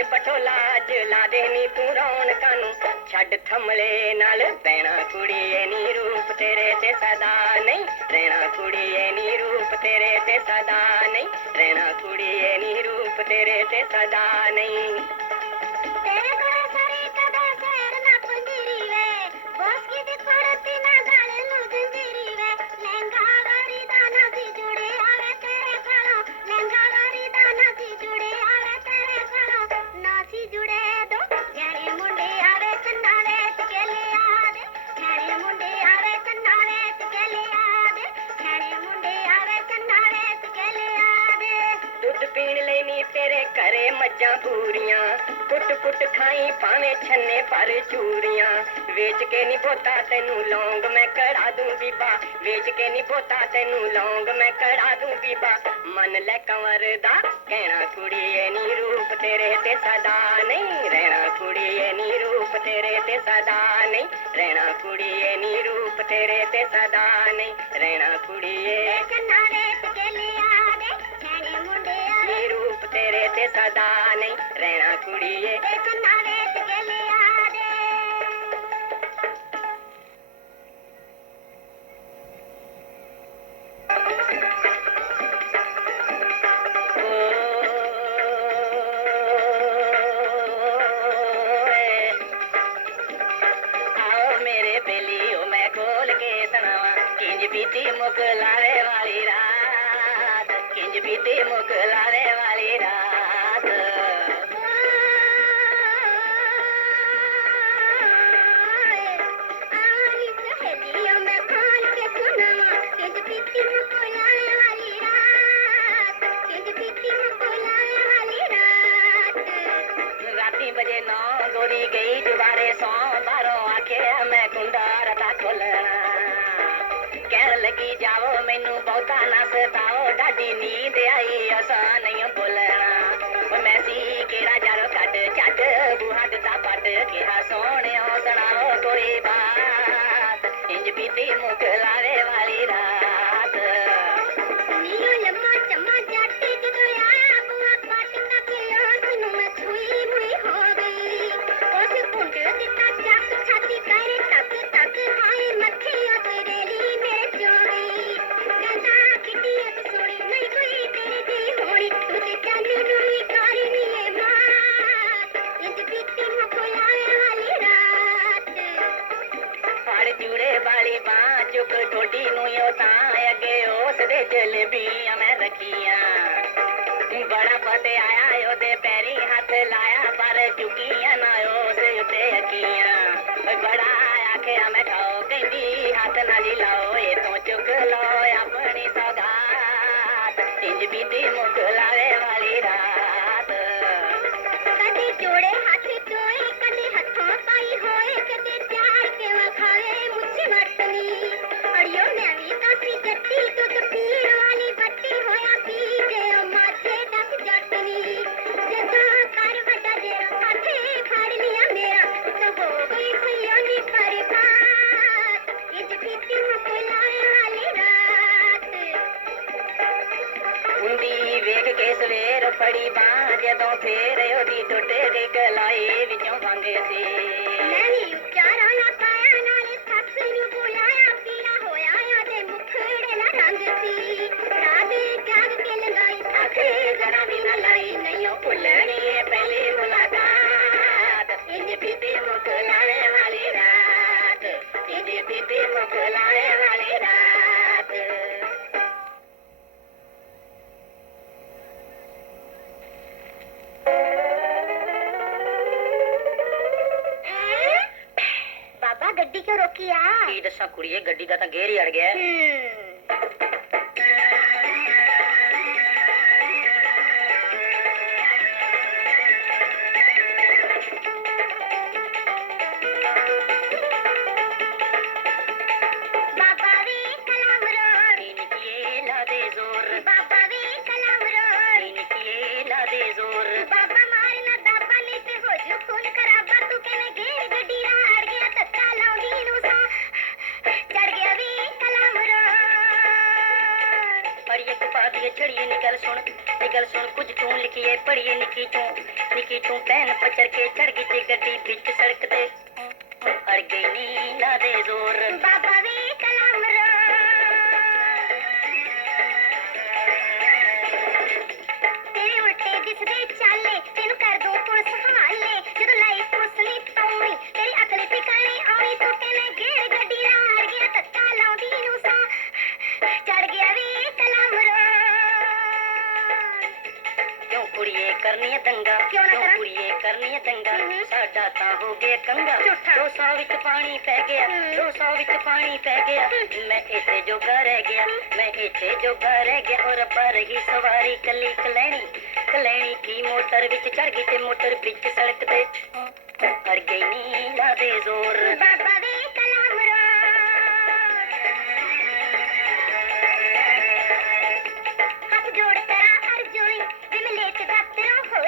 ਕੇ ਪਟੋਲਾ ਜਲਾ ਦੇ ਨੀ ਤੂੰ ਰੌਣਕਾਂ ਨੂੰ ਛੱਡ ਥਮਲੇ ਨਾਲ ਪੈਣਾ ਕੁੜੀਏ ਨੀ ਰੂਪ ਤੇਰੇ ਤੇ ਸਦਾ ਨਹੀਂ ਰਹਿਣਾ ਕੁੜੀਏ ਨੀ ਰੂਪ ਤੇਰੇ ਤੇ ਸਦਾ ਨਹੀਂ ਰਹਿਣਾ ਕੁੜੀਏ ਨੀ ਰੂਪ ਤੇਰੇ ਤੇ ਸਦਾ ਨਹੀਂ कुट खाई पाने छने पर चूड़िया बेच के नी पोता तेनू लौंग मैं करा दू बीबा बेच के नी पोता तेनू लौंग मैं करा दू बीबा मन लै कंवर कहना कुड़ी ए नी रूप तेरे ते सदा नहीं रहना कुड़ी ए नी रूप तेरे ते सदा नहीं रहना कुड़ी ए नी रूप तेरे ते सदा नहीं रहना कुड़ी ए रूप तेरे ते सदा नहीं रहना लिए एक ना ਅੱਛਾ ਕੁੜੀਏ ਗੱਡੀ ਦਾ ਤਾਂ ਗੇਰ ਹੀ ਅੜ ਗਿਆ निकी निकल सुन निकल सुन, कुछ तू लिखिए पढ़िए निकी तू निकी तू पैन पचर के चढ़ गई गड्डी बिच सड़क ते। अड़ गई नी ना दे ज़ोर। बाबा ਡੰਡਾ ਕਿਉਂ ਕੁੜੀਏ ਕਰਨੀ ਡੰਡਾ ਸਾਡਾ ਤਾਂ ਹੋ ਗਿਆ ਕੰਗਾ 200 ਵਿੱਚ ਪਾਣੀ ਪੈ ਗਿਆ 200 ਵਿੱਚ ਪਾਣੀ ਪੈ ਗਿਆ ਮੈਂ ਇੱਥੇ ਜੋਗਾ ਰਹਿ ਗਿਆ ਮੈਂ ਇੱਥੇ ਜੋਗਾ ਰਹਿ ਗਿਆ ਔਰ ਰੱਬਾ ਰਹੀ ਸਵਾਰੀ ਕੱਲੀ ਕਲੈਣੀ ਕਲੈਣੀ ਕੀ ਮੋਟਰ ਵਿੱਚ ਚੜ ਗਈ ਤੇ ਮੋਟਰ ਵਿੱਚ ਸੜਕ ਤੇ ਅੜ ਗਈ ਨੀ ਲਾ ਦੇ ਜ਼ੋਰ ਬਾਬਾ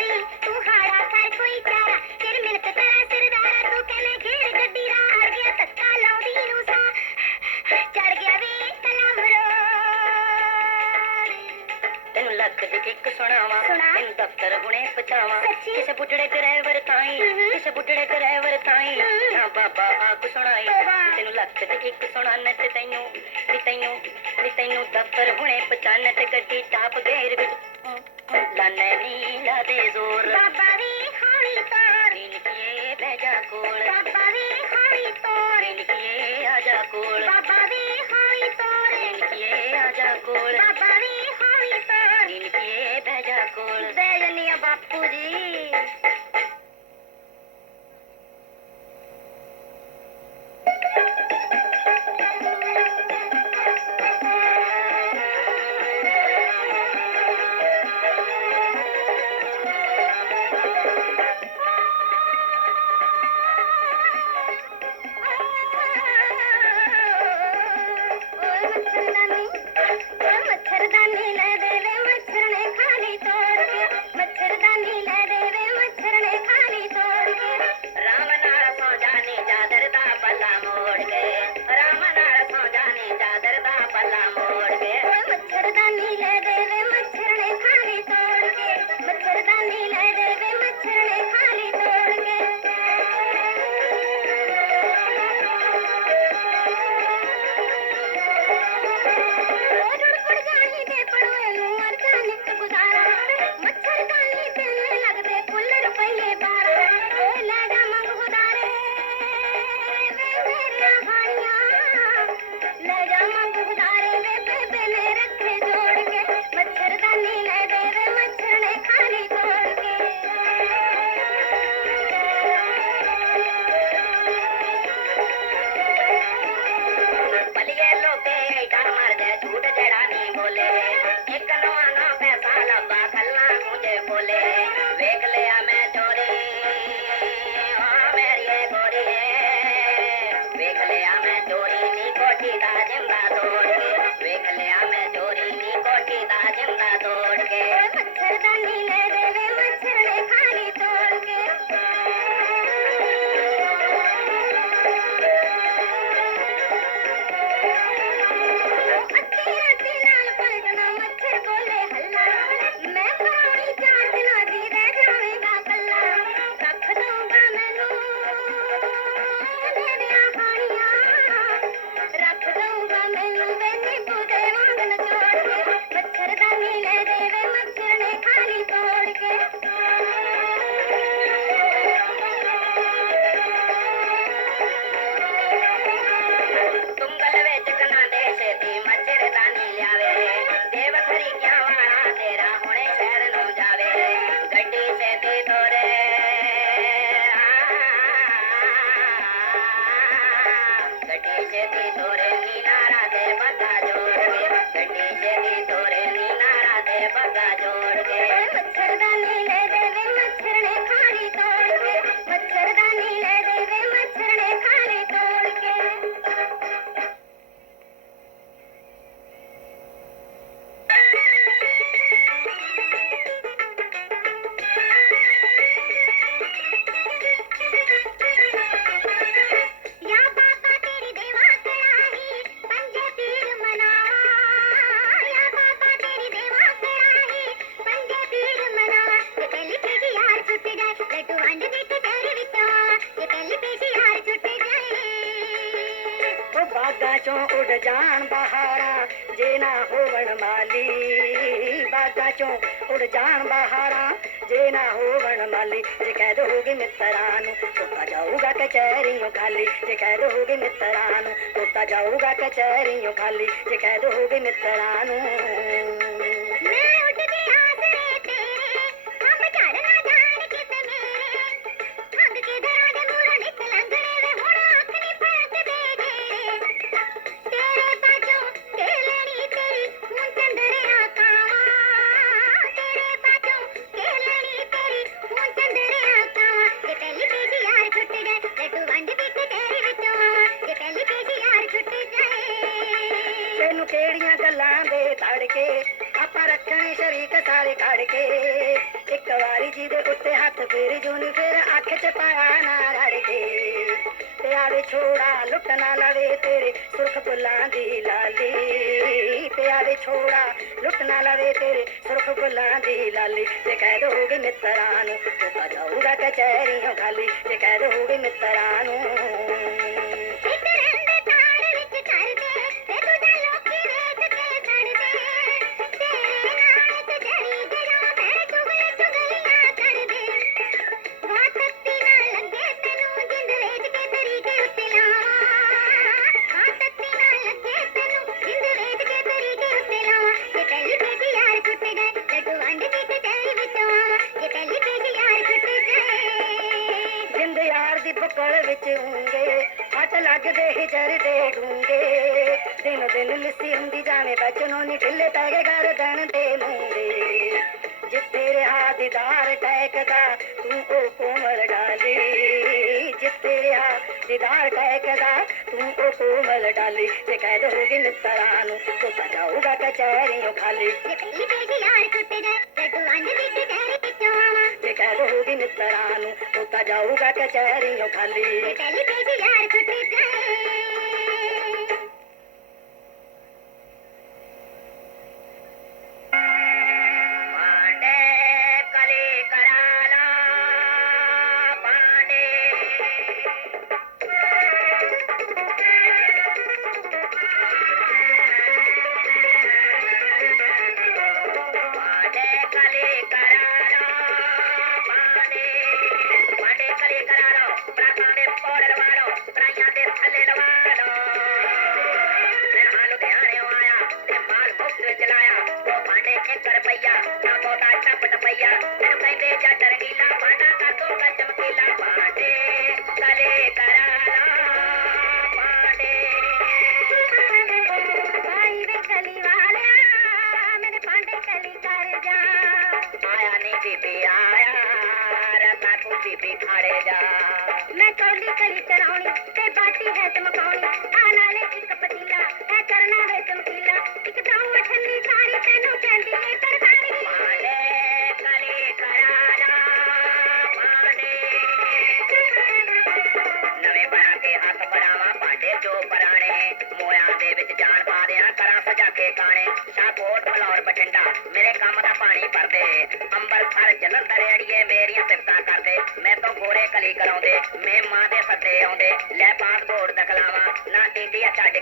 ਗੱਡੀ ਤੂੰ ਹਾੜਾ ਕਰ ਕੋਈ ਚਾਰਾ ਫਿਰ ਮਿਲਤ ਤੇਰਾ ਸਰਦਾਰਾ ਤੂੰ ਕਹਿੰਦਾ ਘੇਰ ਗੱਡੀ ਦਾ ਆ ਗਿਆ ਧੱਕਾ ਲਾਉਂਦੀ ਨੂੰ ਸਾ। ਚੜ ਗਿਆ ਵੇ ਕਲਮ ਰੋਡ। ਤੈਨੂੰ ਲੱਖ ਦੀ ਕਿੱਕ ਸੁਣਾਵਾ ਤੈਨੂੰ ਦਫ਼ਤਰ ਹੁਣੇ ਪਹੁੰਚਾਵਾ। ਕਿਸੇ ਬੁੱਢੜੇ ਡਰਾਈਵਰ ਤਾਈ ਕਿਸੇ ਬੁੱਢੜੇ ਡਰਾਈਵਰ ਤਾਈ ਨਾ ਬਾਬਾ ਆ ਕੁ ਸੁਣਾਈ ਤੈਨੂੰ ਲੱਖ ਦੀ ਕਿੱਕ ਸੁਣਾਣਾ ਤੇ ਤੈਨੂੰ ਵੀ ਤੈਨੂੰ ਵੀ ਤੈਨੂੰ ਦਫ਼ਤਰ ਹੁਣੇ ਪਹੁੰਚਾਣਾ ਤੇ ਗੱਡੀ ਟਾਪ ਗੇਰ ਵਿੱਚ बने नीला ज़ोर। बाबा री हाणी तार। इनके भेजा कोल ना हो वनमाली जे कैद होगी मित्रान तोता जाऊगा कचहरियों खाली। जे कैद होगी मित्रान तोता जाऊगा कचहरियों खाली। जे कैद होगी मित्रान ਤੇਰੀ ਹੱਥ ਫਿਰ ਅੱਖ ਚ ਪਾਇਆ ਨਾ ਰੜ ਕੇ। ਤੇ ਆਵੇ ਛੋੜਾ ਲੁੱਟ ਨਾ ਲਵੇ ਤੇਰੇ ਸੁਰਖ ਬੁੱਲਾਂ ਦੀ ਲਾਲੀ। ਤੇ ਆਵੇ ਛੋੜਾ ਲੁੱਟ ਨਾ ਲਵੇ ਤੇਰੇ ਸੁਰਖ ਬੁੱਲਾਂ ਦੀ ਲਾਲੀ। ਤੇ ਕਹਿ ਦੋਗੇ ਮਿੱਤਰਾਂ ਨੂੰ ਤੋਤਾ ਜਾਊਗਾ ਕਚਹਿਰੀਆਂ ਖਾਲੀ। ਤੇ ਕਹਿ ਦੋਗੇ ਮਿੱਤਰਾਂ ਨੂੰ ਯਾਰ ਦੀ ਬੁੱਕਲ ਵਿੱਚ ਹੁੰਗੇ, ਹੱਥ ਲੱਗਦੇ ਹਿਜਰ ਦੇ ਡੂੰਗੇ ਦਿਨ ਦਿਨ ਲਿੱਸੀ ਹੁੰਦੀ ਜਾਵੇਂ, ਬਚਨੋਂ ਨੀ ਢਿੱਲੇ ਪੈ ਗਏ ਗਰਦਨ ਦੇ ਮੁੰਡੇ ਜਿੱਥੇ ਰਿਹਾ ਦੀਦਾਰ ਟੈਕਦਾ ਤੂੰ ਉਹ ਕੋਮਲ ਡਾਲੀ। ਜਿੱਥੇ ਰਿਹਾ ਦੀਦਾਰ ਟੈਕਦਾ ਤੂੰ ਉਹ ਕੋਮਲ ਡਾਲੀ। ਤੇ ਕਹਿ ਦੋਗੇ ਮਿੱਤਰਾਂ ਨੂੰ ਤੋਤਾ ਜਾਊਗਾ ਕਚਹਿਰੀਆਂ ਖਾਲੀ। ਜੇ ਪਹਿਲੀ ਪੇਜੀ ਯਾਰ ਛੁੱਟ ਗਏ ਲੱਡੂ ਵੰਡ ਵਿੱਚ ਕਹਿ करो दिन तरानू उता जाऊगा कचहरियों खाली ਤੇ ਬਾਟੀ ਹੈ ਚਮਕਾਉਣੀ ਆ ਨਾਲੇ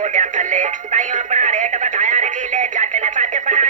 को डकलेट अपना रेट बताया रखी ले जाट ने पाते बना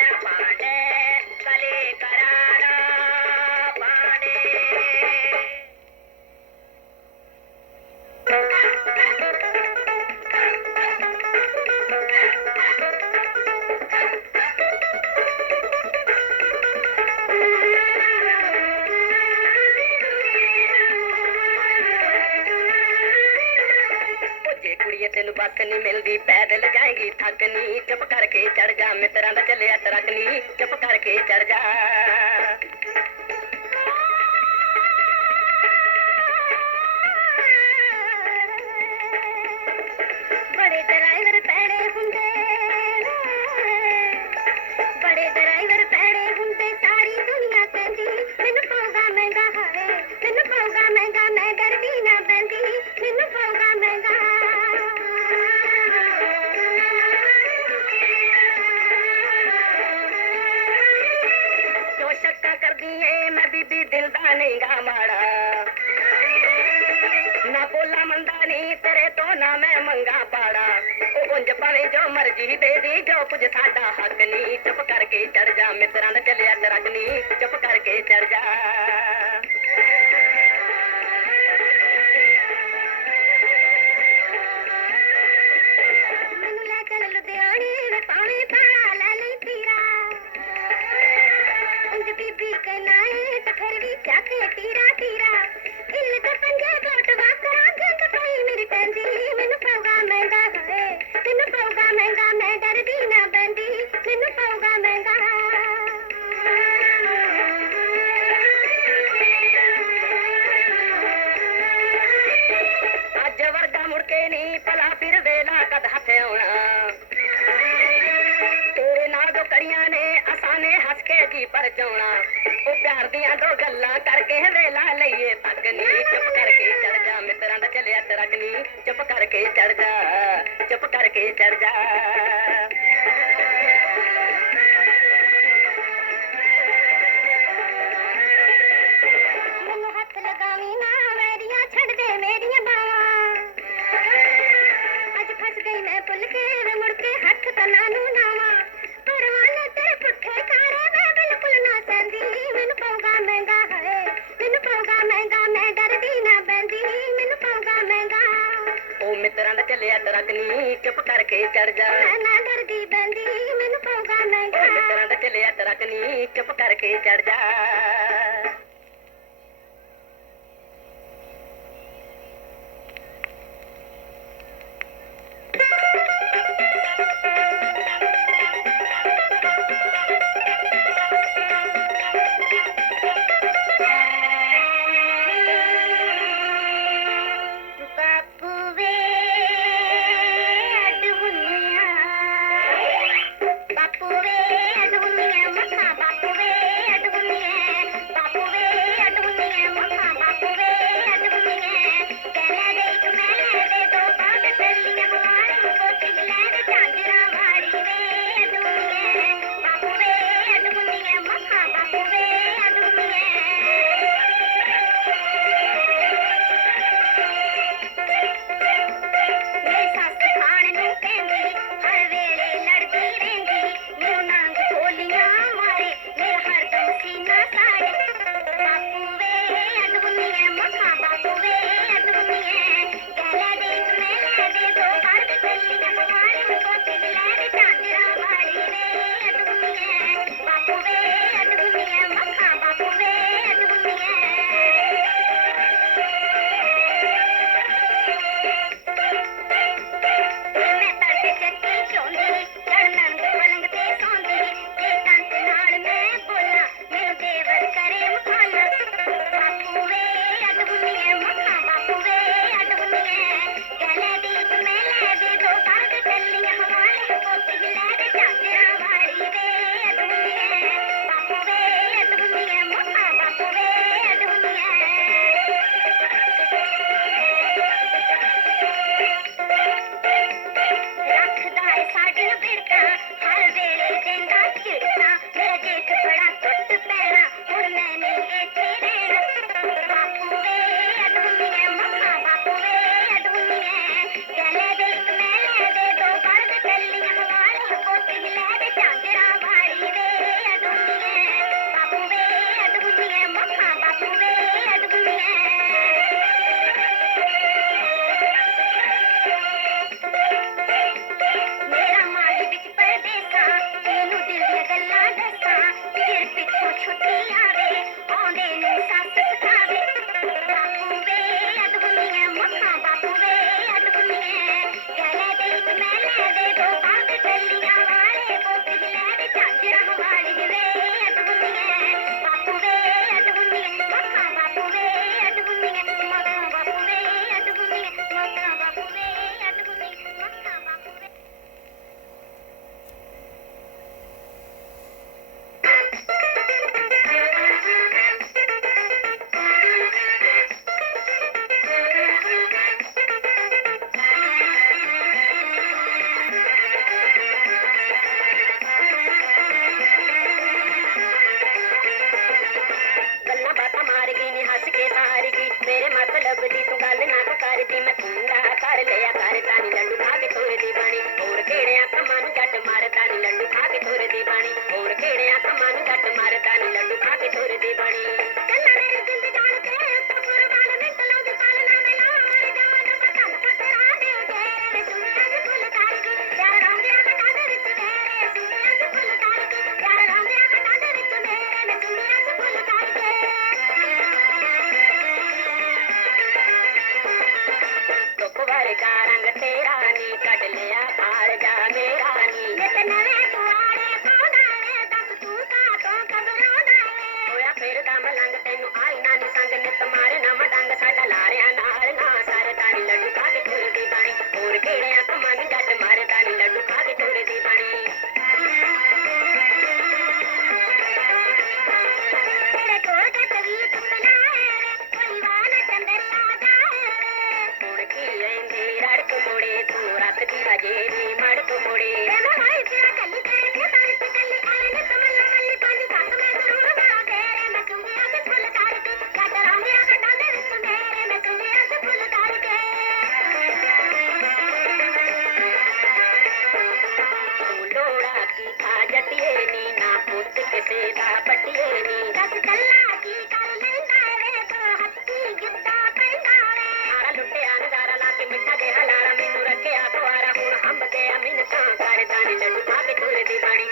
संसार दाने लड्डू भाभी धूल दीवानी